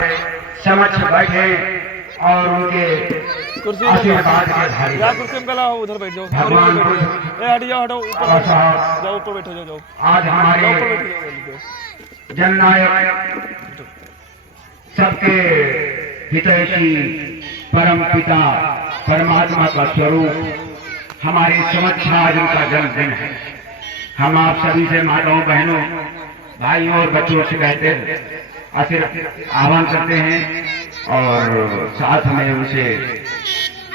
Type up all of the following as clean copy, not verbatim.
समझ बैठे और उनके आशीर्वाद के धारी कुर्सी में गला उधर बैठ जाओ। भगवान हट जाओ, हटो ऊपर जाओ, ऊपर बैठो जाओ। आज हमारे जननायक सबके हितैषी परम पिता परमात्मा का स्वरूप हमारी समझ आज उनका जन्मदिन है। हम आप सभी से माताओं बहनों भाइयों और बच्चों से कहते आह्वान करते हैं और साथ में उनसे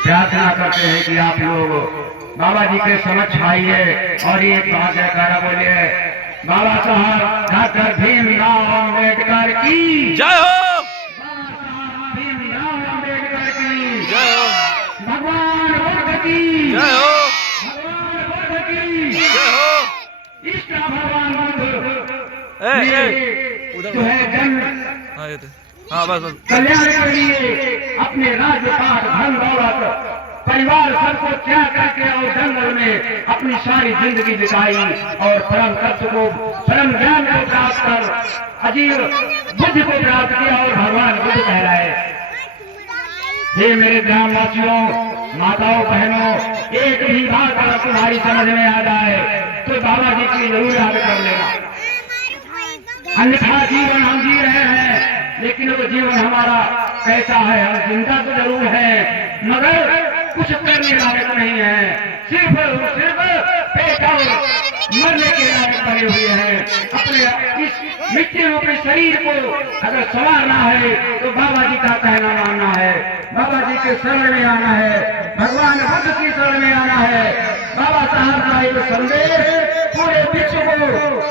प्रार्थना करते हैं कि आप लोग बाबा जी के समझ आइए और ये बात जयकारा बोलिए, बाबा साहब डॉक्टर भीमराव अम्बेडकर की जय हो, बाबा साहब भीमराव अम्बेडकर की जय हो, भगवान बुद्ध की जय हो, भगवान बुद्ध की जय हो। इसका भगवान बुद्ध उधर जो है जन हाँ बस बस कल्याण के लिए अपने राज्यपाल धन दौलत परिवार सबको त्याग करके और जंगल में अपनी सारी जिंदगी बिताई और परम तत्व को परम ज्ञान को प्राप्त कर अजीब बुद्धि को प्राप्त किया और भगवान बुद्ध कहलाए। हे मेरे ग्रामवासियों, माताओं बहनों, एक भी बात अगर तुम्हारी समझ में आ जाए तो बाबा जी की जरूर याद कर लेना, अन्यथा जीवन हम जी रहे हैं लेकिन वो जीवन हमारा कैसा है, हम जिंदा तो जरूर है मगर कुछ करने लायक नहीं है, सिर्फ पेट और मरने के लायक बने हुए हैं। अपने इस मिट्टी में अपने शरीर को अगर संवारना है तो बाबा जी का कहना मानना है, बाबा जी के शरण में आना है, भगवान बुद्ध की शरण में आना है। बाबा साहब का एक संदेश पूरे विश्व को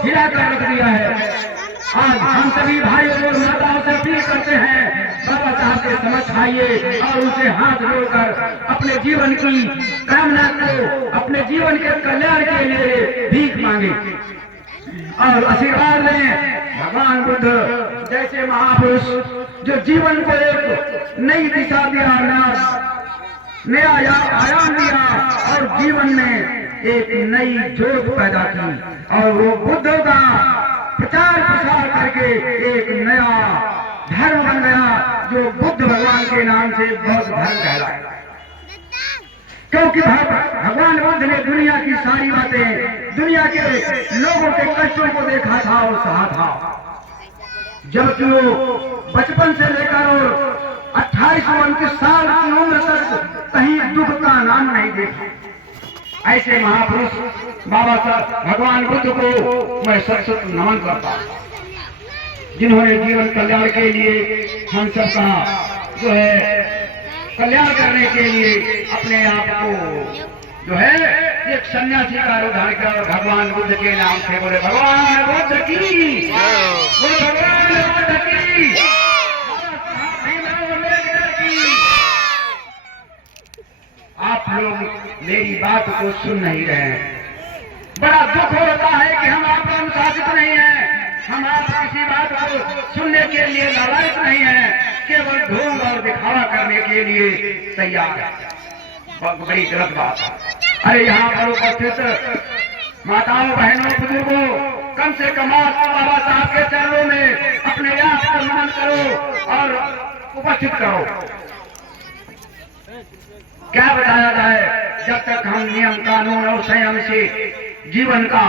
हिलाकर रख दिया है। आज हम सभी भाइयों और माताओं से अपील करते हैं, बाबा साहब के समझ आइए और उनसे हाथ जोड़कर अपने जीवन की कामना को, अपने जीवन के कल्याण के लिए भीख मांगे और आशीर्वाद लें। भगवान बुद्ध जैसे महापुरुष जो जीवन को एक नई दिशा दिया, नया आयाम दिया और जीवन में एक नई जोत पैदा की और वो बुद्ध का प्रचार प्रसार करके एक नया धर्म बन गया जो बुद्ध भगवान के नाम से बौद्ध धर्म कहलाया। क्योंकि भगवान बुद्ध ने दुनिया की सारी बातें, दुनिया के लोगों के कष्टों को देखा था और सहा था, जबकि वो बचपन से लेकर और 28-29 साल की उम्र तक कहीं दुख का नाम नहीं देखा। ऐसे महापुरुष बाबा साहब भगवान बुद्ध को मैं सत नमन करता हूं, जिन्होंने जीवन कल्याण के लिए हम सबका जो है कल्याण करने के लिए अपने आप को जो है एक सन्यासी का रूप धारण किया और भगवान बुद्ध के नाम से बोले भगवान बुद्ध की, बोले भगवान बुद्ध की, आप लोग मेरी बात को सुन नहीं रहे हैं। बड़ा दुख होता है कि हम आप अनुशासित नहीं हैं, हम आप किसी बात को सुनने के लिए लायक नहीं है, केवल ढोंग और दिखावा करने के लिए तैयार है। बहुत बड़ी गलत बात है। अरे यहाँ पर उपस्थित माताओं बहनों बुजुर्गों, कम से कम बाबा साहब के चरणों में अपने आप को नमन करो और उपस्थित करो। क्या बताया जाए, जब तक हम नियम कानून और संयम से जीवन का